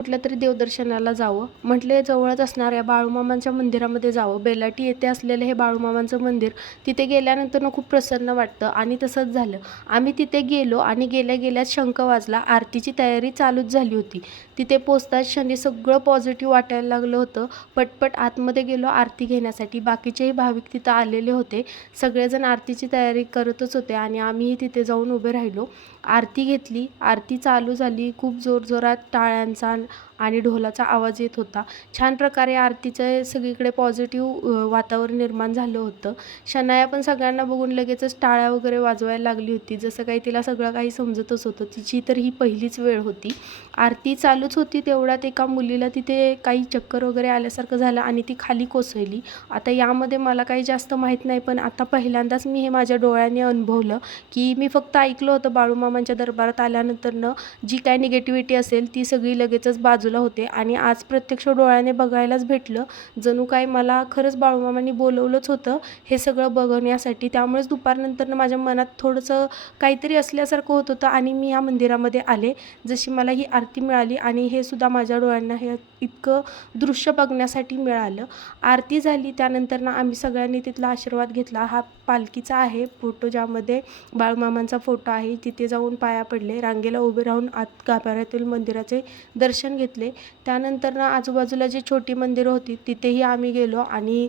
कुठल्या तरी देवदर्शनाला जावं म्हटले, जवळच असणाऱ्या बाळूमामांच्या मंदिरामध्ये जावं. बेलाटी येथे असलेलं हे बाळूमामांचं मंदिर, तिथे गेल्यानंतर खूप प्रसन्न वाटतं आणि तसंच झालं. आम्ही तिथे गेलो आणि गेल्या गेल्याच शंख वाजला. आरतीची तयारी चालूच झाली होती. तिथे पोचताच क्षणी सगळं पॉझिटिव्ह वाटायला लागलं होतं. पटपट आतमध्ये गेलो आरती घेण्यासाठी. बाकीचेही भाविक तिथं आलेले होते. सगळेजण आरतीची तयारी करतच होते आणि आम्हीही तिथे जाऊन उभे राहिलो. आरती घेतली. आरती चालू झाली. खूप जोरजोरात टाळ्यांचा आणि ढोलाचा आवाज येत होता. छान प्रकारे आरतीचं सगळीकडे पॉझिटिव्ह वातावरण निर्माण झालं होतं. शनाया पण सगळ्यांना बघून लगेचच टाळ्या वगैरे वाजवायला लागली होती. जसं काही तिला सगळं काही समजतच होतं. तिची तर ही पहिलीच वेळ होती. आरती चालूच होती तेवढ्यात एका मुलीला तिथे काही चक्कर वगैरे आल्यासारखं झालं आणि ती खाली कोसळली. आता यामध्ये मला काही जास्त माहीत नाही, पण आता पहिल्यांदाच मी हे माझ्या डोळ्याने अनुभवलं, की मी फक्त ऐकलं होतं बाळूमामांच्या दरबारात आल्यानंतरनं जी काय निगेटिव्हिटी असेल ती सगळी लगेचच बाजूला होते आणि आज प्रत्यक्ष डोळ्याने बघायलाच भेटलं. जणू काय मला खरंच बाळूमामांनी बोलवलंच होतं हे सगळं बघण्यासाठी. त्यामुळेच दुपारनंतरनं माझ्या मनात थोडंसं काहीतरी असल्यासारखं होत होतं आणि मी या मंदिरामध्ये आले. जशी मला ही आरती मिळाली आणि हे सुद्धा माझ्या डोळ्यांना हे इतकं दृश्य बघण्यासाठी मिळालं. आरती झाली त्यानंतरनं आम्ही सगळ्यांनी तिथला आशीर्वाद घेतला. हा पालखीचा आहे फोटो, ज्यामध्ये बाळूमामांचा फोटो आहे. तिथे जाऊन पाया पडले. रांगेला उभे राहून आत गाभाऱ्यातील मंदिराचे दर्शन घेतले. त्यानंतरनं आजूबाजूला जी छोटी मंदिरं होती तिथेही आम्ही गेलो आणि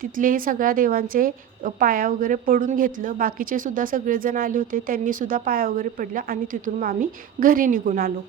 तिथलेही सगळ्या देवांचे पाया वगैरे पडून घेतलं. बाकीचे सुद्धा सगळेजण आले होते, त्यांनी सुद्धा पाया वगैरे पडलं आणि तिथून मग आम्ही घरी निघून आलो.